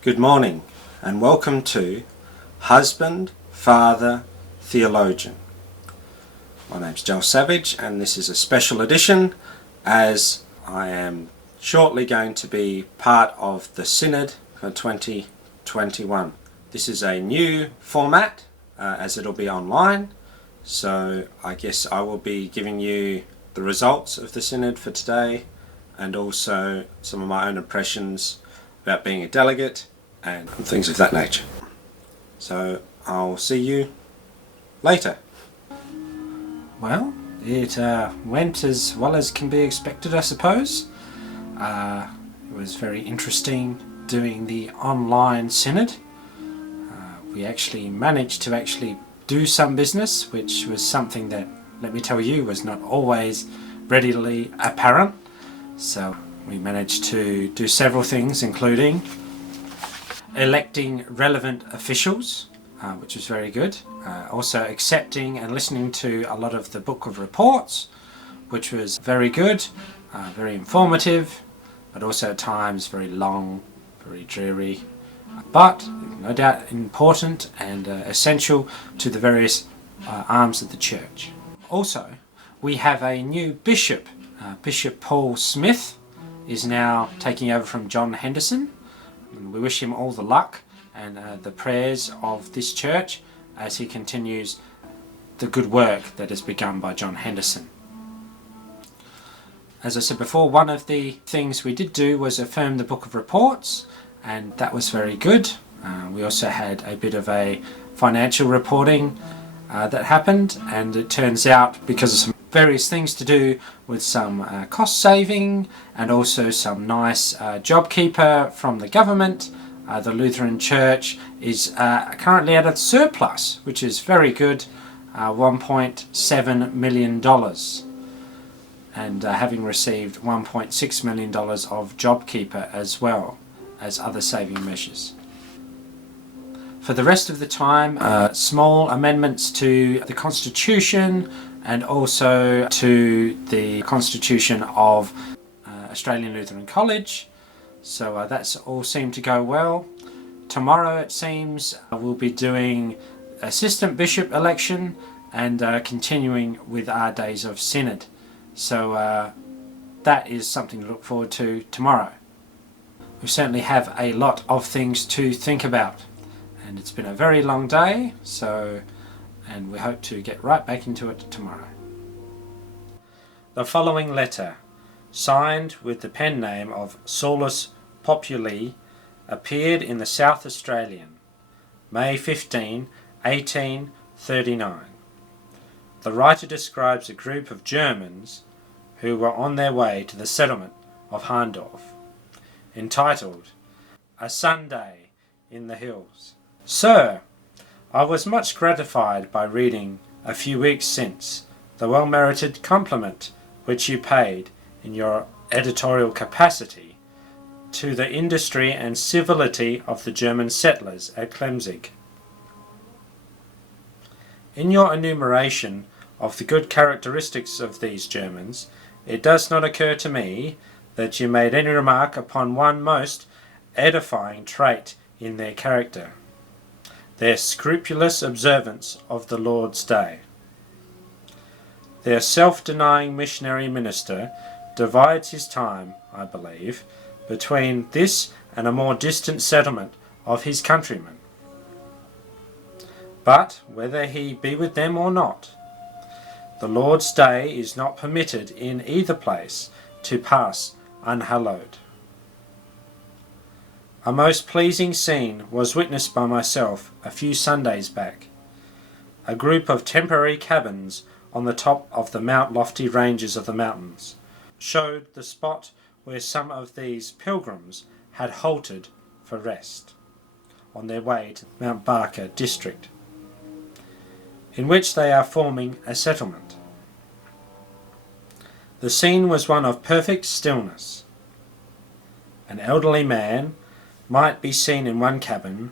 Good morning and welcome to Husband, Father, Theologian. My name's Joel Savage and this is a special edition as I am shortly going to be part of the Synod for 2021. This is a new format as it'll be online, so I guess I will be giving you the results of the Synod for today and also some of my own impressions about being a delegate and things of that nature. So I'll see you later. Well, it went as well as can be expected, I suppose. It was very interesting doing the online synod. We actually managed to do some business, which was something that, let me tell you, was not always readily apparent. So we managed to do several things, including electing relevant officials, which was very good. Also accepting and listening to a lot of the book of reports, which was very good, very informative, but also at times very long, very dreary, but no doubt important and essential to the various arms of the church. Also, we have a new bishop. Bishop Paul Smith is now taking over from John Henderson. And we wish him all the luck and the prayers of this church as he continues the good work that is begun by John Henderson. As I said before, one of the things we did do was affirm the book of reports, and that was very good. We also had a bit of a financial reporting that happened, and it turns out, because of some various things to do with some cost saving and also some nice JobKeeper from the government, the Lutheran Church is currently at a surplus, which is very good, $1.7 million, and having received $1.6 million of JobKeeper as well as other saving measures. For the rest of the time, small amendments to the Constitution and also to the Constitution of Australian Lutheran College. So that's all seemed to go well. Tomorrow, it seems, we'll be doing assistant bishop election and continuing with our days of synod. So that is something to look forward to tomorrow. We certainly have a lot of things to think about. And it's been a very long day, and we hope to get right back into it tomorrow. The following letter, signed with the pen name of Solus Populi, appeared in the South Australian, May 15, 1839. The writer describes a group of Germans who were on their way to the settlement of Harndorf, entitled A Sunday in the Hills. Sir, I was much gratified by reading, a few weeks since, the well-merited compliment which you paid, in your editorial capacity, to the industry and civility of the German settlers at Klemzig. In your enumeration of the good characteristics of these Germans, it does not occur to me that you made any remark upon one most edifying trait in their character: their scrupulous observance of the Lord's Day. Their self-denying missionary minister divides his time, I believe, between this and a more distant settlement of his countrymen. But whether he be with them or not, the Lord's Day is not permitted in either place to pass unhallowed. A most pleasing scene was witnessed by myself a few Sundays back. A group of temporary cabins on the top of the Mount Lofty ranges of the mountains showed the spot where some of these pilgrims had halted for rest on their way to Mount Barker district, in which they are forming a settlement. The scene was one of perfect stillness. An elderly man might be seen in one cabin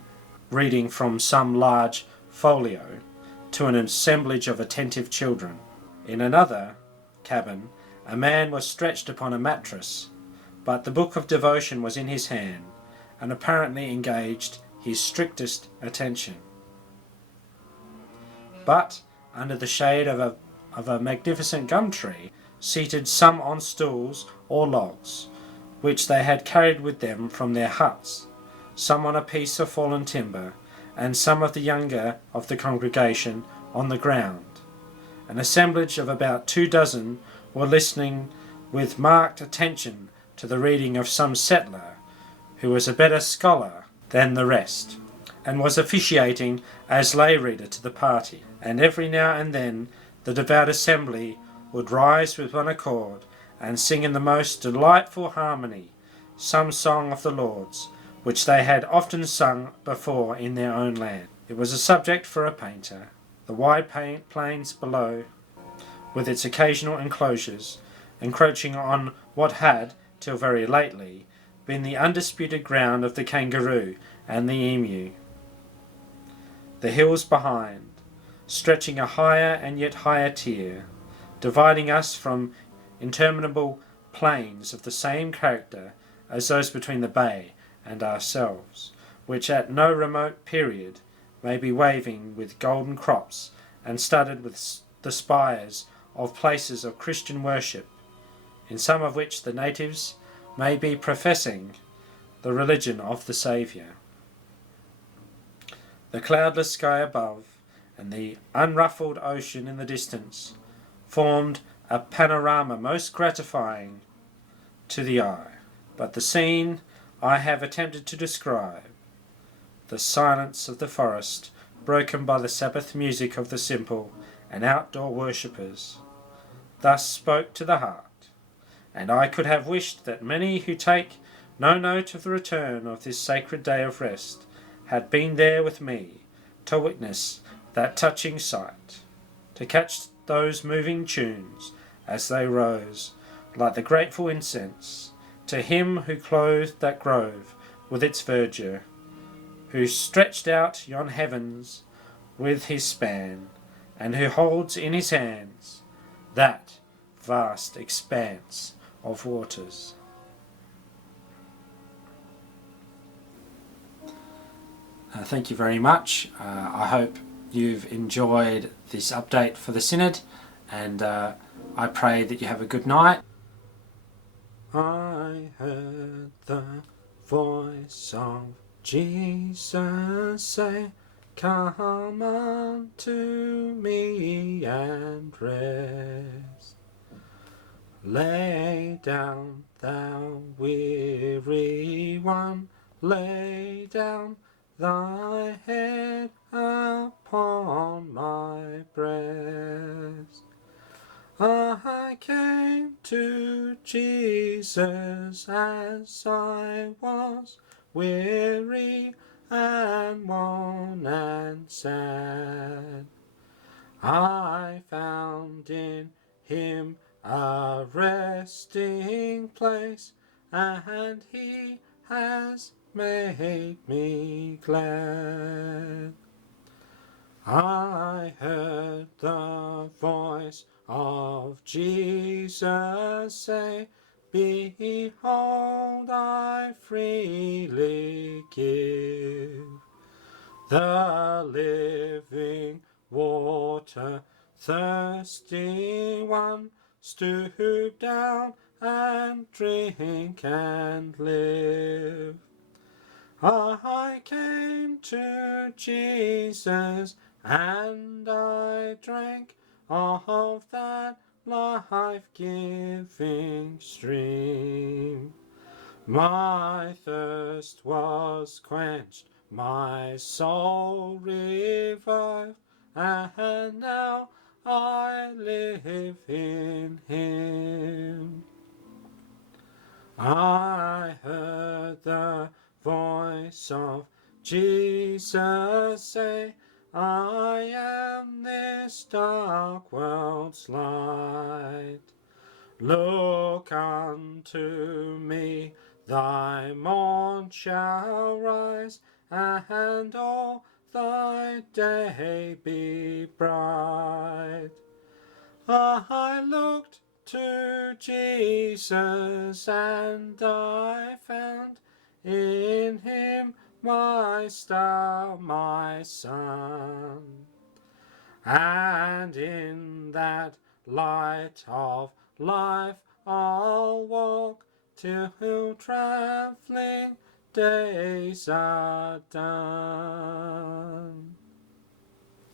reading from some large folio to an assemblage of attentive children. In another cabin a man was stretched upon a mattress, but the book of devotion was in his hand, and apparently engaged his strictest attention. But under the shade of a magnificent gum tree, seated some on stools or logs, which they had carried with them from their huts, some on a piece of fallen timber, and some of the younger of the congregation on the ground. An assemblage of about 24 were listening with marked attention to the reading of some settler, who was a better scholar than the rest, and was officiating as lay reader to the party. And every now and then the devout assembly would rise with one accord and sing in the most delightful harmony some song of the Lord's, which they had often sung before in their own land. It was a subject for a painter. The wide plains below, with its occasional enclosures, encroaching on what had, till very lately, been the undisputed ground of the kangaroo and the emu. The hills behind, stretching a higher and yet higher tier, dividing us from interminable plains of the same character as those between the bay and ourselves, which at no remote period may be waving with golden crops and studded with the spires of places of Christian worship, in some of which the natives may be professing the religion of the Saviour. The cloudless sky above and the unruffled ocean in the distance formed a panorama most gratifying to the eye. But the scene I have attempted to describe, the silence of the forest, broken by the Sabbath music of the simple and outdoor worshippers, thus spoke to the heart, and I could have wished that many who take no note of the return of this sacred day of rest had been there with me to witness that touching sight, to catch those moving tunes as they rose like the grateful incense to him who clothed that grove with its verdure, who stretched out yon heavens with his span, and who holds in his hands that vast expanse of waters. Thank you very much. I hope you've enjoyed this update for the Synod, and I pray that you have a good night. I heard the voice of Jesus say, "Come unto me and rest. Lay down, thou weary one, lay down thy head upon my breast." I came to Jesus as I was, weary and worn and sad. I found in him a resting place, and he has made me glad. I heard the voice of Jesus say, "Behold, I freely give the living water. Thirsty one, stoop down and drink and live." I came to Jesus and I drank of that life-giving stream. My thirst was quenched, my soul revived, and now I live in him. I heard the voice of Jesus say, "I am this dark world's light. Look unto me, thy morn shall rise, and all thy day be bright." I looked to Jesus, and I found in him my star, my sun. And in that light of life I'll walk till travelling days are done.